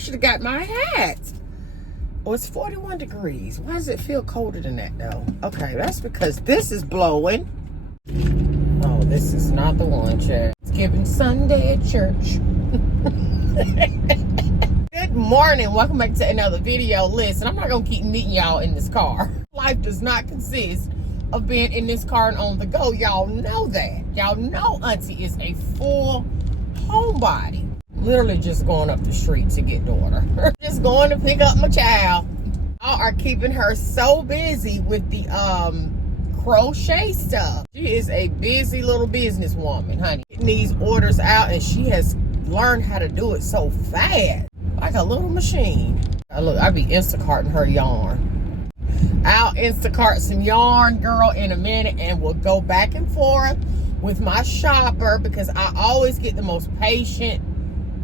should have got my hat. Oh, it's 41 degrees. Why does it feel colder than that, though? Okay, that's because this is blowing. Oh, this is not the one, Chad. It's giving Sunday at church. Good morning. Welcome back to another video. Listen, I'm not going to keep meeting y'all in this car. Life does not consist of being in this car and on the go. Y'all know that. Y'all know Auntie is a full homebody. Literally just going up the street to get daughter. Just going to pick up my child. Y'all are keeping her so busy with the crochet stuff. She is a busy little businesswoman, honey. Getting these orders out, and she has learned how to do it so fast. Like a little machine. Look, I be Instacarting her yarn. I'll Instacart some yarn, girl, in a minute, and we'll go back and forth with my shopper because I always get the most patient,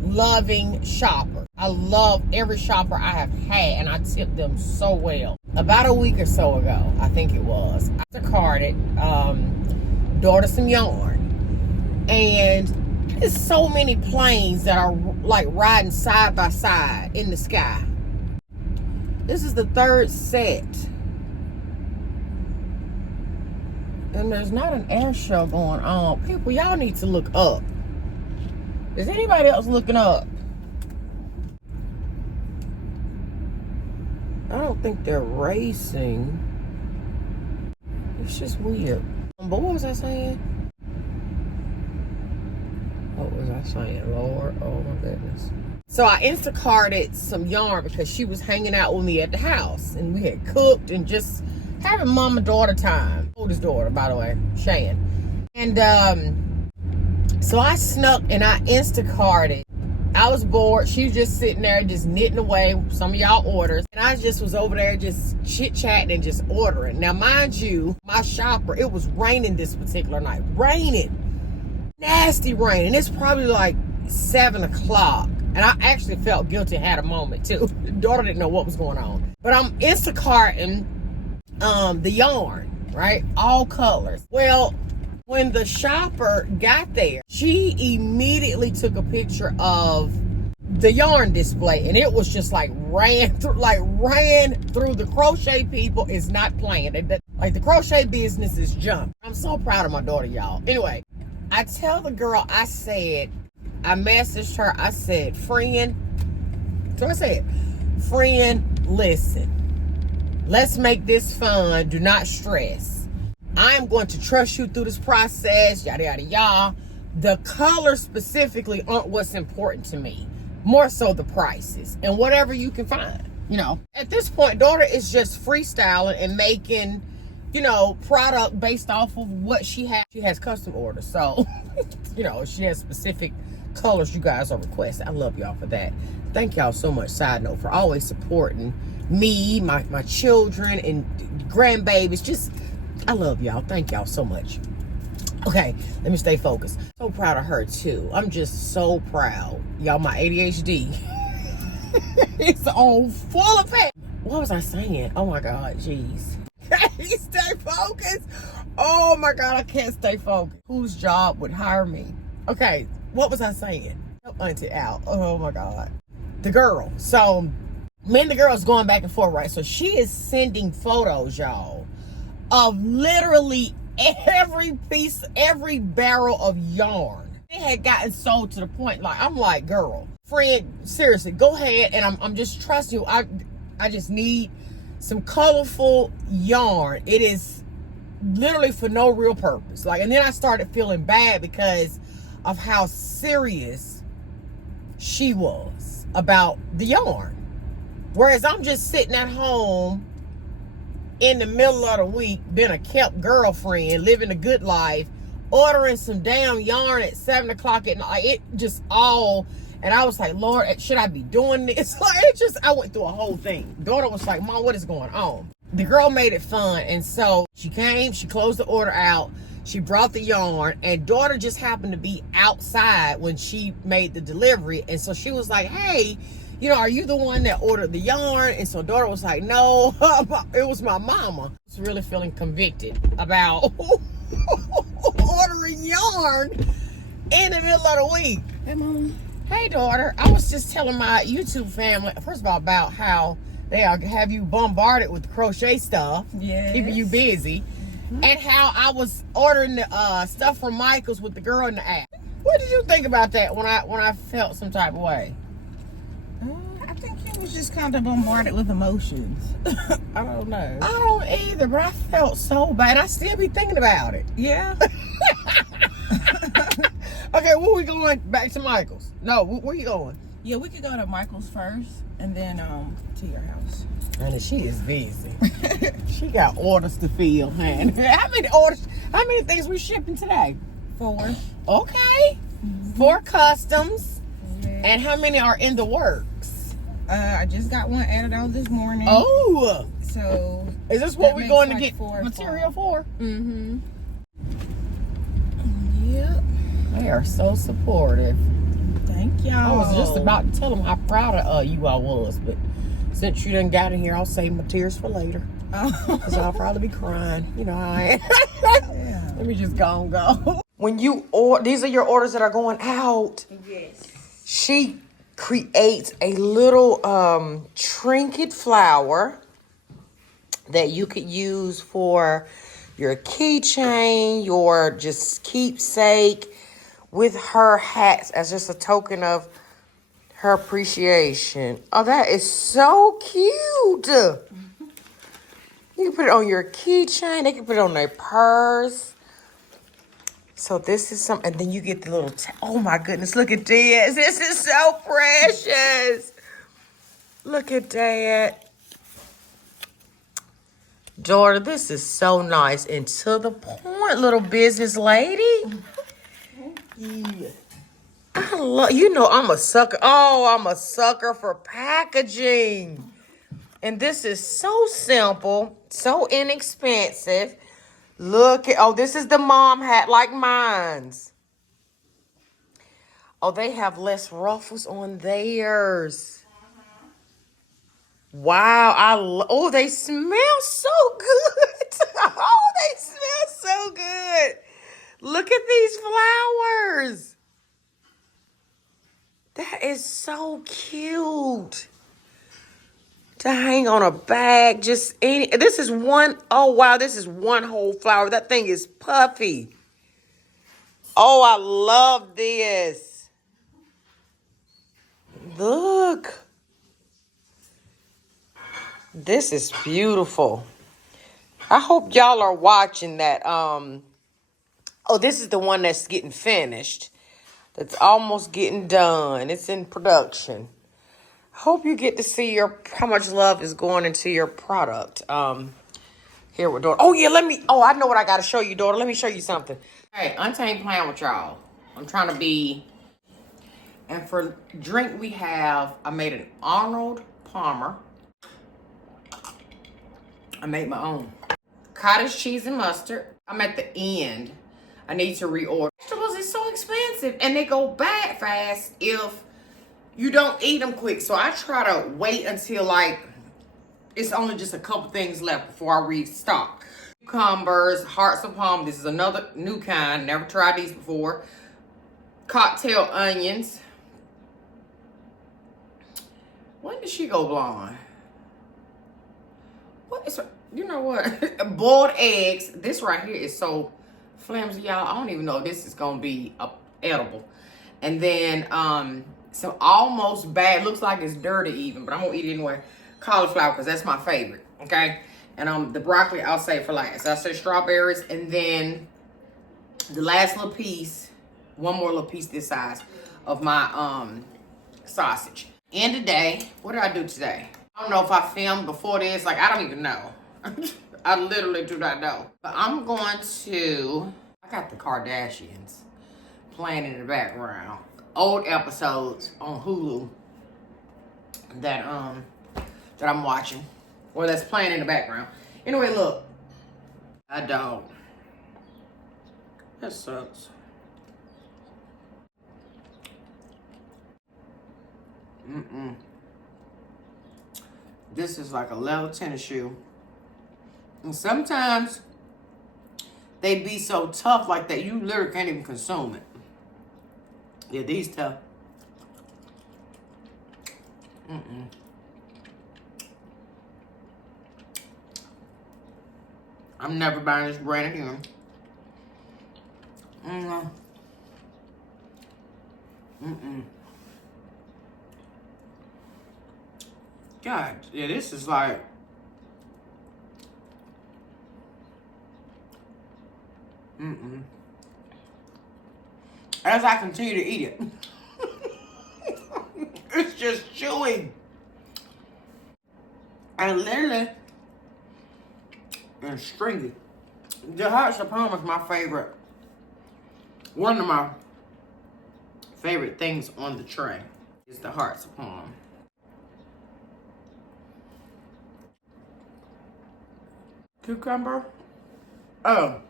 loving shopper. I love every shopper I have had, and I tip them so well. About a week or so ago, I think it was, I Instacarted daughter some yarn, and there's so many planes that are like riding side by side in the sky. This is the third set, and there's not an air show going on. People, y'all need to look up. Is anybody else looking up? I don't think they're racing. It's just weird. But what was I saying? What was I saying, Lord? Oh my goodness. So I Instacarted some yarn because she was hanging out with me at the house. And we had cooked and just having mama-daughter time. Oldest daughter, by the way, Shan. And so I snuck and I Instacarted. I was bored. She was just sitting there just knitting away some of y'all orders. And I just was over there just chit-chatting and just ordering. Now, mind you, my shopper, it was raining this particular night. Raining. Nasty rain. And it's probably like 7 o'clock. And I actually felt guilty, had a moment too. The daughter didn't know what was going on. But I'm Instacarting the yarn, right? All colors. Well, when the shopper got there, she immediately took a picture of the yarn display, and it was just like ran through the crochet people is not playing. Like the crochet business is junk. I'm so proud of my daughter, y'all. Anyway, I tell the girl, I messaged her, I said, friend, listen, let's make this fun. Do not stress. I'm going to trust you through this process, yada, yada, yada. The colors specifically aren't what's important to me. More so the prices and whatever you can find. You know, at this point, daughter is just freestyling and making, you know, product based off of what she has. She has custom orders. So, you know, she has specific colors you guys are requesting. I love y'all for that. Thank y'all so much, side note, for always supporting me, my children, and grandbabies. Just, I love y'all. Thank y'all so much. Okay, let me stay focused. So proud of her too. I'm just so proud. Y'all, my ADHD it's on full effect. What was I saying? Oh my God, jeez. Stay focused. Oh my God, I can't stay focused. Whose job would hire me? Okay, what was I saying? Help Auntie out. Oh my God. The girl. So, me and the girl is going back and forth, right? So she is sending photos, y'all, of literally every barrel of yarn. It had gotten sold to the point, like, I'm like, girl, friend, seriously, go ahead, and I'm just trusting you. I just need some colorful yarn. It is literally for no real purpose. Like, and then I started feeling bad because of how serious she was about the yarn. Whereas I'm just sitting at home in the middle of the week, been a kept girlfriend, living a good life, ordering some damn yarn at 7 o'clock at night. It just all, and I was like, Lord, should I be doing this? Like, it just, I went through a whole thing. Daughter was like, Mom, what is going on? The girl made it fun, and so she came, she closed the order out, she brought the yarn, and daughter just happened to be outside when she made the delivery, and so she was like, hey, you know, are you the one that ordered the yarn? And so daughter was like, no, it was my mama. I was really feeling convicted about ordering yarn in the middle of the week. Hey, Mama. Hey, daughter. I was just telling my YouTube family, first of all, about how they have you bombarded with crochet stuff, keeping you busy, and how I was ordering the stuff from Michael's with the girl in the app. What did you think about that when I felt some type of way? I think you was just kind of bombarded with emotions. I don't know. I don't either, but I felt so bad. I still be thinking about it. Yeah. Okay, where we going? Back to Michael's? No, where you going? Yeah, we could go to Michael's first, and then to your house. Honey, she is busy. She got orders to fill, man. How many orders? How many things we shipping today? 4. Okay. 4 customs. Yeah. And how many are in the works? I just got one added on this morning. Oh. So is this what we're going to get material for? Mm-hmm. Yep. They are so supportive. Thank y'all. I was just about to tell them how proud of you I was, but since you done got in here, I'll save my tears for later. Because I'll probably be crying. You know how I am. Yeah. Let me just go. When you order, these are your orders that are going out. Yes. She creates a little trinket flower that you could use for your keychain, your just keepsake, with her hats as just a token of her appreciation. Oh, that is so cute. You can put it on your keychain. They can put it on their purse. So this is and then you get the little, oh my goodness, look at this. This is so precious. Look at that. Daughter, this is so nice and to the point, little business lady. Yeah. I love, I'm a sucker. Oh, I'm a sucker for packaging. And this is so simple, so inexpensive. Look at, this is the mom hat like mine's. Oh, they have less ruffles on theirs. Wow, they smell so good. Oh, they smell so good. Look at these flowers. That is so cute. To hang on a bag, this is one, oh wow, this is one whole flower. That thing is puffy. Oh, I love this. Look. This is beautiful. I hope y'all are watching that. This is the one that's getting finished. That's almost getting done. It's in production. Hope you get to see how much love is going into your product. Here with daughter. Oh yeah, I know what I gotta show you, daughter. Let me show you something. Hey, Auntie ain't playing with y'all. I'm trying to be. And for drink I made an Arnold Palmer. I made my own. Cottage cheese and mustard. I'm at the end. I need to reorder. Vegetables is so expensive and they go bad fast if you don't eat them quick. So I try to wait until it's only just a couple things left before I restock. Cucumbers, hearts of palm. This is another new kind. Never tried these before. Cocktail onions. When did she go blonde? You know what? Boiled eggs. This right here is so flimsy, y'all. I don't even know if this is gonna be edible. And then some almost bad, looks like it's dirty even, but I'm gonna eat it anyway. Cauliflower, because that's my favorite. Okay. And the broccoli I'll save for last. So I say strawberries, and then the last little piece, one more little piece this size of my sausage. End of day. What did I do today? I don't know if I filmed before this. I don't even know. I literally do not know. But I'm going to, I got the Kardashians playing in the background. Old episodes on Hulu that I'm watching. Or that's playing in the background. Anyway, look. I don't. That sucks. This is like a leather tennis shoe. And sometimes they be so tough like that you literally can't even consume it. Yeah, these tough. I'm never buying this brand again. God, yeah, this is like... As I continue to eat it, it's just chewy. And literally, and stringy. The hot sapone is my favorite. One of my favorite things on the tray is the heart sapone. Cucumber. Oh.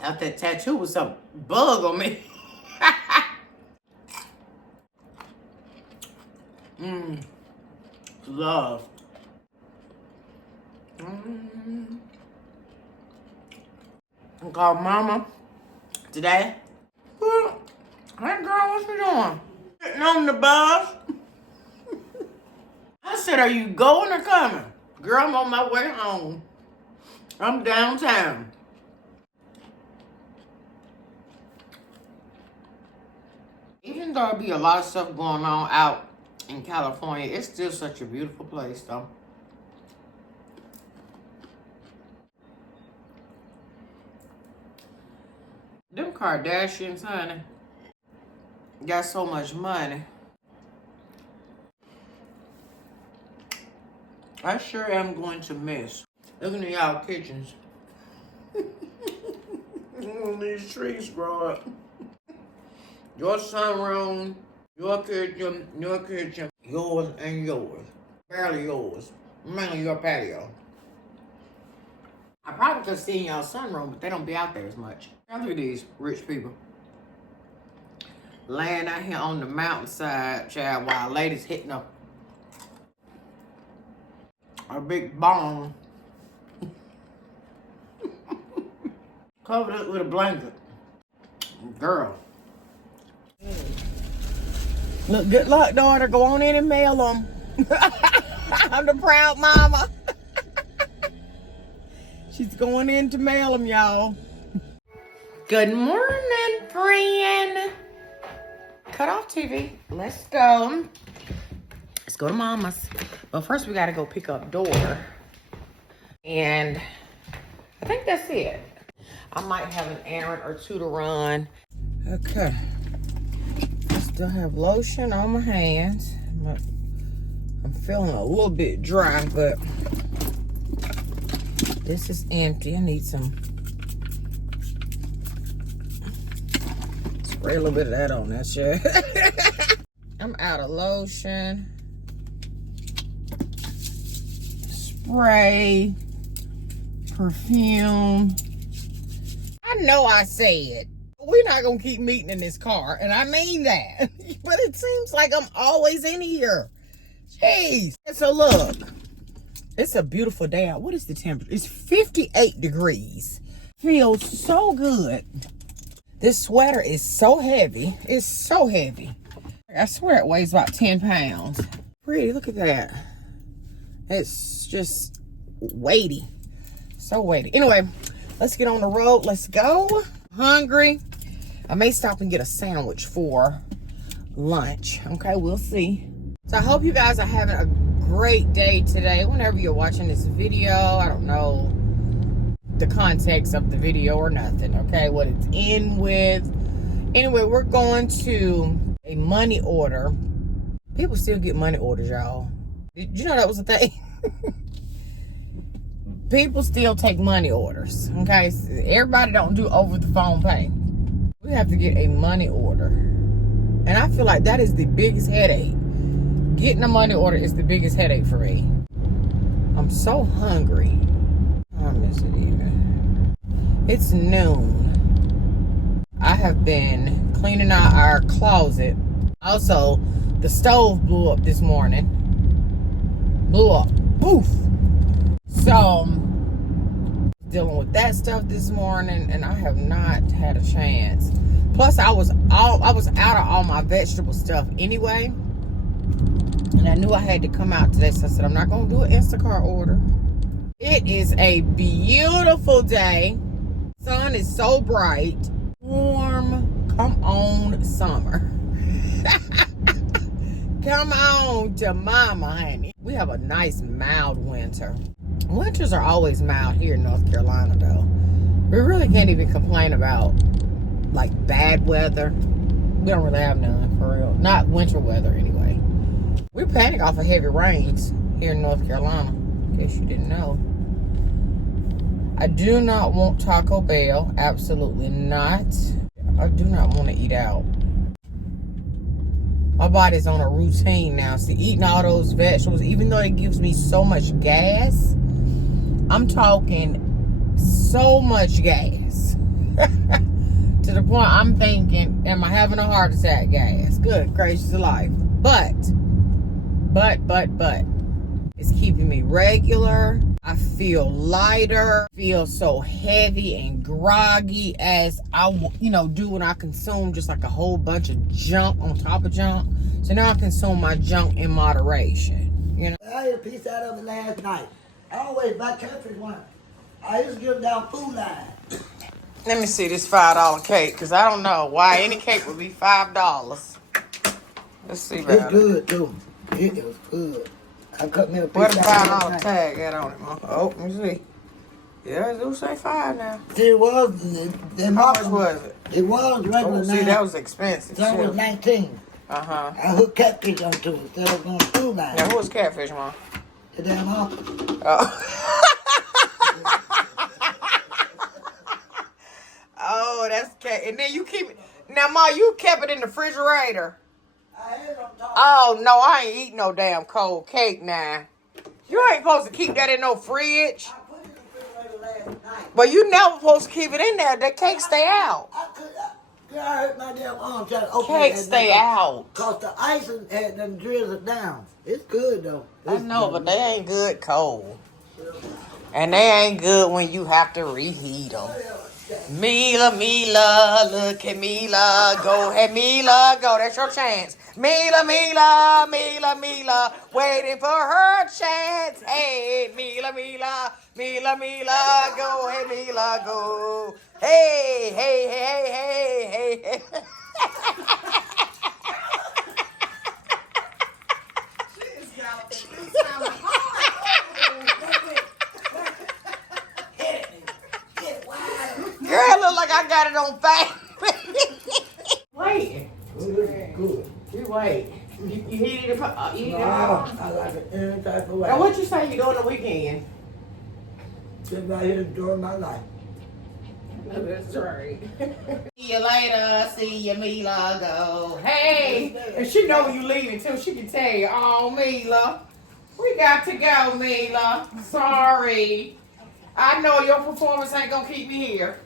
Out that tattoo was some bug on me. Love. I'm called Mama today. Well, hey girl, what you doing? Sitting on the bus. I said, are you going or coming? Girl, I'm on my way home. I'm downtown. Even though there be a lot of stuff going on out in California, it's still such a beautiful place, though. Them Kardashians, honey, got so much money. I sure am going to miss looking at y'all kitchens. When these trees grow up. Your sunroom, your kitchen, yours and yours. Barely yours. Mainly your patio. I probably could see y'all sunroom, but they don't be out there as much. Look at these rich people. Laying out here on the mountainside, child, while ladies hitting up a big bong. Covered it with a blanket. Girl. Look, good luck, daughter. Go on in and mail them. I'm the proud mama. She's going in to mail them, y'all. Good morning, friend. Cut off TV. Let's go. Let's go to Mama's. But first, we got to go pick up daughter. And I think that's it. I might have an errand or two to run. Okay. Still have lotion on my hands. I'm feeling a little bit dry, but this is empty. I need some. Spray a little bit of that on that shit. I'm out of lotion. Spray. Perfume. I know I said we're not gonna keep meeting in this car, and I mean that. But it seems like I'm always in here. Jeez. So look, it's a beautiful day out. What is the temperature? It's 58 degrees. Feels so good. This sweater is so heavy. It's so heavy. I swear it weighs about 10 pounds. Pretty, look at that. It's just weighty. So weighty. Anyway, let's get on the road. Let's go. Hungry. I may stop and get a sandwich for lunch. Okay, we'll see. So I hope you guys are having a great day today. Whenever you're watching this video, I don't know the context of the video or nothing. Okay, what it's in with. Anyway, we're going to a money order. People still get money orders, y'all. Did you know that was a thing? People still take money orders, okay? Everybody don't do over the phone pay. We have to get a money order. And I feel like that is the biggest headache. Getting a money order is the biggest headache for me. I'm so hungry. I miss it even. It's noon. I have been cleaning out our closet. Also, the stove blew up this morning. Blew up. Poof. So, dealing with that stuff this morning, and I have not had a chance. Plus, I was out of all my vegetable stuff anyway. And I knew I had to come out today, so I said I'm not going to do an Instacart order. It is a beautiful day. Sun is so bright. Warm. Come on, summer. Come on to mama, honey. We have a nice mild winter. Winters are always mild here in North Carolina, though. We really can't even complain about like bad weather. We don't really have none, for real. Not winter weather, anyway. We're planning off of heavy rains here in North Carolina, in case you didn't know. I do not want Taco Bell. Absolutely not. I do not want to eat out. My body's on a routine now. See, eating all those vegetables, even though it gives me so much gas, I'm talking so much gas. To the point I'm thinking, am I having a heart attack gas? Good gracious alive. But, it's keeping me regular. I feel lighter, feel so heavy and groggy as I, do when I consume just like a whole bunch of junk on top of junk. So now I consume my junk in moderation, I ate a piece out of it last night. I always buy catfish one. I used to get them down food line. Let me see this $5 cake, because I don't know why any cake would be $5. Let's see about It's good, too. It was good. I cut me a piece What a out $5 tag got on it, Mom? Oh, let me see. Yeah, it do say 5 now. See, it was. How much was it? It was regular. Oh, see, that was expensive. That was 19. Uh-huh. I hooked catfish onto it instead of going food line. Now, who was catfish, Mom? The damn uncle. Oh. Oh, that's cake. And then you keep it. Now, Ma, you kept it in the refrigerator. I had it on top. Oh, no, I ain't eating no damn cold cake now. You ain't supposed to keep that in no fridge. I put it in the refrigerator last night. But you never supposed to keep it in there. That cake stay out. I hurt my damn arm trying to open Cake it. stay out. Because the icing had them drizzled down. It's good, though. I know, but they ain't good cold. And they ain't good when you have to reheat them. Mila, look at Mila, go. Hey, Mila, go. That's your chance. Mila, waiting for her chance. Hey, Mila, go. Hey, Mila, go. Hey. Girl, it look like I got it on fast. Wait. Good. You wait. You heated it up? I like it any type of way. Now, what you say you doing the weekend? Just right here enjoying my life. That's right. See you later. See you, Mila, go. Hey. And she know when you leaving, too. She can tell you, oh, Mila, we got to go, Mila. Sorry. I know your performance ain't going to keep me here.